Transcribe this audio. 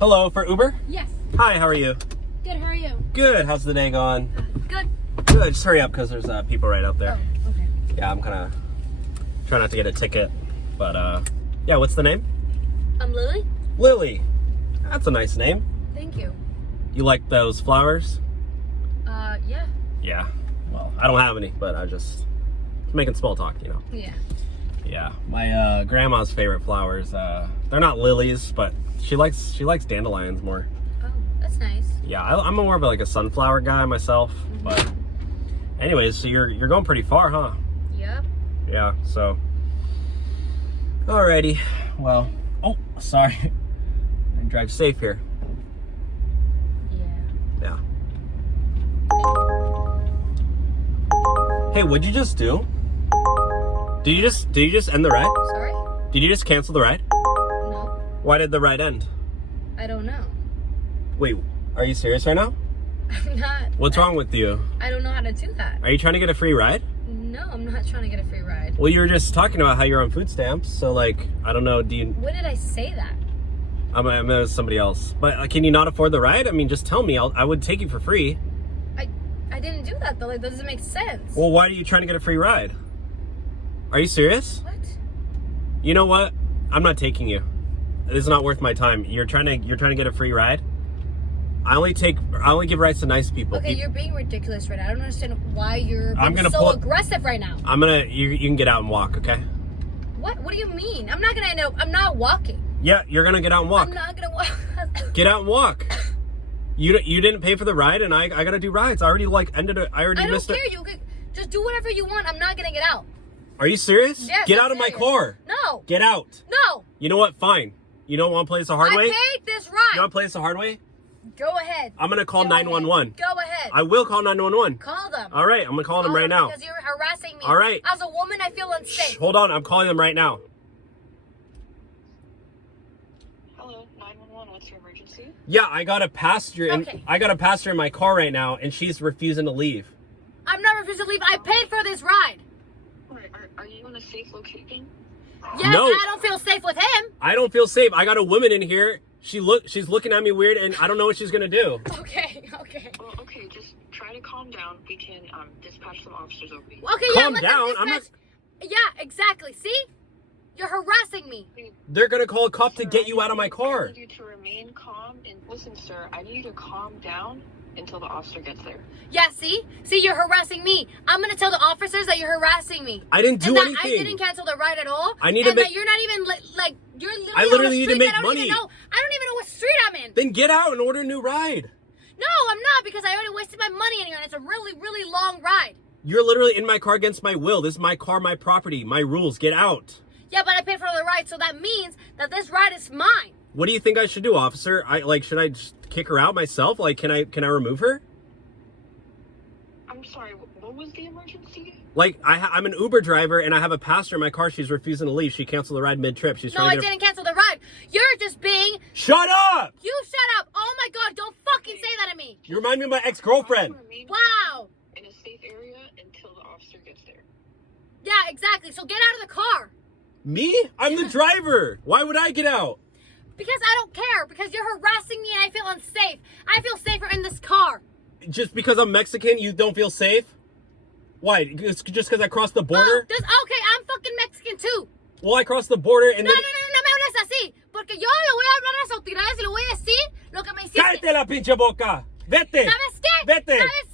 Hello, for Uber? Yes. Hi, how are you? Good, how are you? Good, how's the day going? Good. Good, just hurry up because there's people right out there. Oh, okay. Yeah, I'm kind of trying not to get a ticket. But, yeah, what's the name? I'm Lily. Lily. That's a nice name. Thank you. You like those flowers? Yeah. Yeah. Well, I don't have any, but I just making small talk, you know. Yeah. Yeah, my grandma's favorite flowers. They're not lilies, but she likes dandelions more. Oh, that's nice. Yeah, I'm more of like a sunflower guy myself. Mm-hmm. But, anyways, so you're going pretty far, huh? Yep. Yeah. So, alrighty. Well, oh, sorry. I drive safe here. Yeah. Yeah. Hey, what'd you just do? Did you just end the ride? Sorry? Did you just cancel the ride? No. Why did the ride end? I don't know. Wait, are you serious right now? I'm not. What's wrong with you? I don't know how to do that. Are you trying to get a free ride? No, I'm not trying to get a free ride. Well, you were just talking about how you're on food stamps, so like, I don't know, do you... When did I say that? I mean, it was somebody else. But can you not afford the ride? I mean, just tell me, I would take you for free. I didn't do that though, like, that doesn't make sense. Well, why are you trying to get a free ride? Are you serious? What? You know what? I'm not taking you. This is not worth my time. You're trying to get a free ride? I only give rides to nice people. Okay, you're being ridiculous right now. I don't understand why you're being so aggressive right now. You can get out and walk, okay? What do you mean? I'm not walking. Yeah, you're gonna get out and walk. I'm not gonna walk. Get out and walk. You didn't pay for the ride, and I gotta do rides. I already missed it. I don't care. You could just do whatever you want. I'm not gonna get out. Are you serious? Yes, Get I'm out of serious. my car. No. Get out. No. You know what? Fine. You don't want to play this the hard way? I paid this ride. You want to play this the hard way? Go ahead. I'm gonna call 911. Go ahead. I will call 911. Call them. All right, I'm gonna call them right now. Because you're harassing me. All right. As a woman, I feel unsafe. Shh, hold on, I'm calling them right now. Hello, 911. What's your emergency? Yeah, I got a passenger. Okay. I got a passenger in my car right now, and she's refusing to leave. I'm not refusing to leave. I paid for this ride. Are you in a safe location? Yes, No. I don't feel safe with him. I don't feel safe. I got a woman in here. She's looking at me weird, and I don't know what she's gonna do. Okay. Well, okay, just try to calm down. We can dispatch some officers over you. Okay, Calm let's down. dispatch- Yeah, exactly. See? You're harassing me. They're gonna call a cop to Sir, get you out of my car. I need you to remain calm and listen, sir. I need you to calm down until the officer gets there. Yeah, see? See, you're harassing me. I'm gonna tell the officers that you're harassing me. I didn't do and that anything. I didn't cancel the ride at all. I need to and make- that you're not even like you're literally I literally on a need to street make that I don't money. even know. I don't even know what street I'm in. Then get out and order a new ride. No, I'm not, because I already wasted my money in here, and it's a really, really long ride. You're literally in my car against my will. This is my car, my property, my rules. Get out. Yeah, but I paid for the ride, so that means that this ride is mine. What do you think I should do, officer? Should I just kick her out myself? Like, can I remove her? I'm sorry, what was the emergency? Like, I'm an Uber driver, and I have a passenger in my car. She's refusing to leave. She canceled the ride mid-trip. She's No, trying I to get didn't cancel the ride. You're just being... Shut up! You shut up. Oh my God, don't fucking say that to me. You remind me of my ex-girlfriend. Remain Wow. in a safe area until the officer gets there. Yeah, exactly. So get out of the car. Me? I'm the driver. Why would I get out? Because I don't care. Because you're harassing me and I feel unsafe. I feel safer in this car. Just because I'm Mexican, you don't feel safe? Why? It's just because I crossed the border? Okay, I'm fucking Mexican too. Well, I crossed the border and No then... me hables así. Porque yo le voy a hablar a las autoridades y le voy a decir lo que me hiciste. ¡Cállate la pinche boca! ¡Vete! ¿Sabes qué? ¡Vete! ¿Sabes